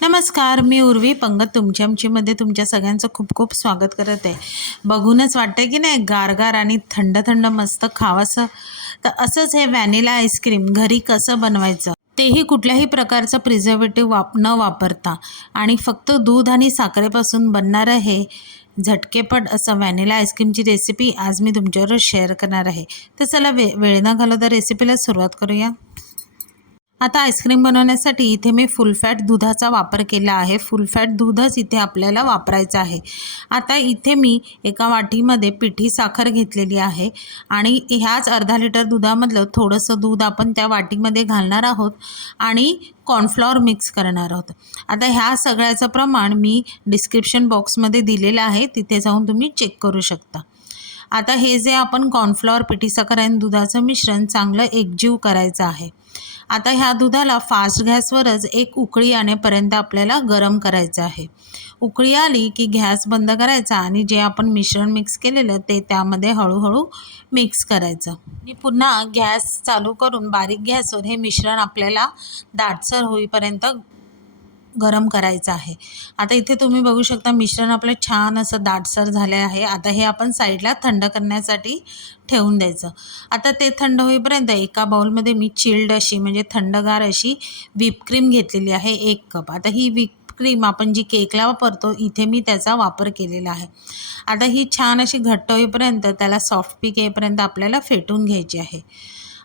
नमस्कार मी उर्वी पंगत तुमच्या आमचीमध्ये तुमच्या सगळ्यांचं खूप खूप स्वागत करत आहे. बघूनच वाटतं की नाही गारगार आणि थंड थंड मस्त खावासं तर असंच हे व्हॅनिला आईस्क्रीम घरी कसं बनवायचं? तेही कुठल्याही प्रकारचं प्रिझर्वेटिव्ह वाप न वापरता. आणि फक्त दूध आणि साखरेपासून बनणारं हे झटकेपट असं व्हॅनिला आईस्क्रीमची रेसिपी आज मी तुमच्याबरोबर शेअर करणार आहे. तर चला वे वेळ न घालवता रेसिपीला सुरुवात करूया. आता आईस्क्रीम बनवण्यासाठी इथे मी फुल फॅट दुधाचा वापर केला आहे. फुल फॅट दूधच इथे आपल्याला वापरायचं आहे. आता इथे मी एका वाटीमध्ये पिठी साखर घेतलेली आहे आणि ह्याच अर्धा लिटर दुधामधलं थोडंसं दूध आपण त्या वाटीमध्ये घालणार आहोत आणि कॉर्नफ्लॉवर मिक्स करणार आहोत. आता ह्या सगळ्याचं प्रमाण मी डिस्क्रिप्शन बॉक्समध्ये दिलेलं आहे. तिथे जाऊन तुम्ही चेक करू शकता. आता हे जे आपण कॉर्नफ्लॉवर पिठी साखर आणि दुधाचं मिश्रण चांगलं एकजीव करायचं आहे. आता ह्या दुधाला फास्ट गॅसवरच एक उकळी आणेपर्यंत आपल्याला गरम करायचं आहे. उकळी आली की गॅस बंद करायचा आणि जे आपण मिश्रण मिक्स केलेलं ते त्यामध्ये हळूहळू मिक्स करायचं. आणि पुन्हा गॅस चालू करून बारीक गॅसवर हे मिश्रण आपल्याला दाटसर होईपर्यंत गरम करायचं आहे. आता इथे तुम्ही बघू शकता मिश्रण आपलं छान असं दाटसर झालं आहे. आता हे आपण साईडला थंड करण्यासाठी ठेवून द्यायचं. आता ते थंड होईपर्यंत एका बाउलमध्ये मी चिल्ड अशी म्हणजे थंडगार अशी व्हिप क्रीम घेतलेली आहे एक कप आता ही व्हिप क्रीम आपण जी केकला वापरतो इथे मी त्याचा वापर केलेला आहे. आता ही छान अशी घट्ट होईपर्यंत त्याला सॉफ्ट पीक येईपर्यंत आपल्याला फेटून घ्यायची आहे.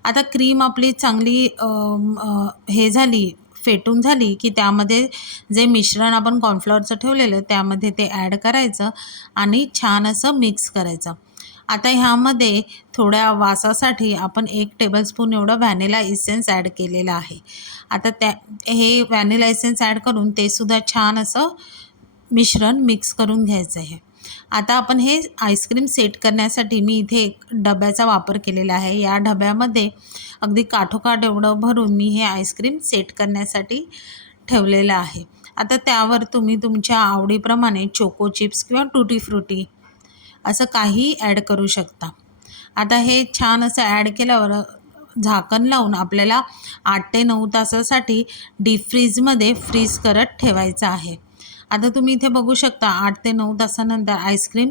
आता क्रीम आपली चांगली हे झाली फेटून झाली की त्यामध्ये जे मिश्रण आपण कॉर्नफ्लॉवरचं ठेवलेलं त्यामध्ये ते ॲड करायचं आणि छान असं मिक्स करायचं. आता ह्यामध्ये थोड्या वासासाठी आपण एक टेबलस्पून एवढं व्हॅनिला इसेन्स ॲड केलेलं आहे. आता त्या हे व्हॅनिला इसेन्स ॲड करून ते सुद्धा छान असं मिश्रण मिक्स करून घ्यायचं आहे. आता आपण हे आईस्क्रीम सेट करण्यासाठी मी इथे एक डब्याचा वापर केलेला आहे. या डब्यामध्ये अगदी काठोकाठ एवढं भरून मी हे आईस्क्रीम सेट करण्यासाठी ठेवलेलं आहे. आता त्यावर तुम्ही तुमच्या आवडीप्रमाणे चोको चिप्स किंवा टुटी फ्रुटी असं काही ॲड करू शकता. आता हे छान असं ॲड केल्यावर झाकण लावून आपल्याला आठ ते नऊ तासासाठी डीप फ्रीजमध्ये फ्रीज करत ठेवायचं आहे. आता तुम्ही इथे बघू शकता आठ ते नऊ तासानंतर आईस्क्रीम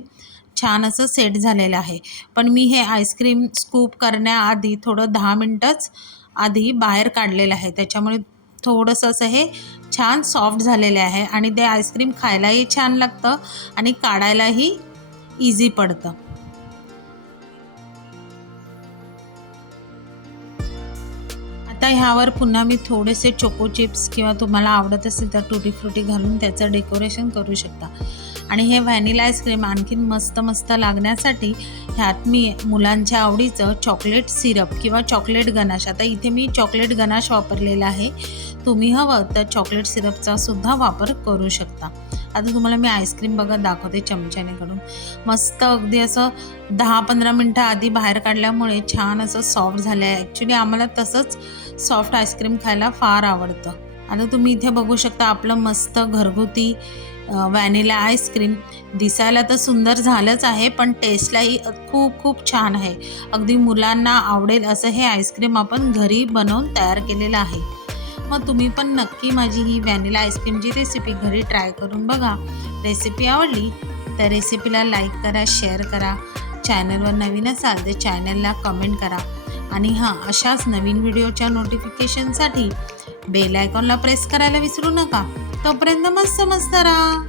छान असं सेट झालेलं आहे. पण मी हे आईस्क्रीम स्कूप करण्याआधी थोडं दहा मिनटंच आधी बाहेर काढलेलं आहे. त्याच्यामुळे थोडंसं असं हे छान सॉफ्ट झालेले आहे आणि ते आईस्क्रीम खायलाही छान लागतं आणि काढायलाही इझी पडतं. आता ह्यावर पुन्हा मी थोडेसे चोको चिप्स किंवा तुम्हाला आवडत असेल तर टुटी फ्रुटी घालून त्याचं डेकोरेशन करू शकता. आणि हे व्हॅनिला आईस्क्रीम आणखीन मस्त मस्त लागण्यासाठी ह्यात मी मुलांच्या आवडीचं चॉकलेट सिरप किंवा चॉकलेट गनाश आता इथे मी चॉकलेट गनाश वापरलेला आहे. तुम्ही हवं तर चॉकलेट सिरपचा सुद्धा वापर करू शकता. आता तुम्हाला मी आईस्क्रीम बघत दाखवते चमच्याने काढून मस्त अगदी असं दहा पंधरा मिनटं आधी बाहेर काढल्यामुळे छान असं सॉफ्ट झालं आहे ॲक्च्युली आम्हाला तसंच सॉफ्ट आईस्क्रीम खायला फार आवडतं. आता तुम्ही इथे बघू शकता आपलं मस्त घरगुती व्हॅनिला आईस्क्रीम. दिसायला तर सुंदर झालंच आहे पण टेस्टलाही खूप खूप छान आहे. अगदी मुलांना आवडेल असं हे आईस्क्रीम आपण घरी बनवून तयार केलेलं आहे. मग तुम्ही पण नक्की माझी ही व्हॅनिला आईस्क्रीमची रेसिपी घरी ट्राय करून बघा. रेसिपी आवडली तर रेसिपीला लाईक करा शेअर करा. चॅनलवर नवीन असाल तर चॅनलला कमेंट करा. आणि हां अशाच नवीन व्हिडिओच्या नोटिफिकेशनसाठी बेल आयकॉनला प्रेस करायला विसरू नका. तोपर्यंत मस्त मस्त राहा.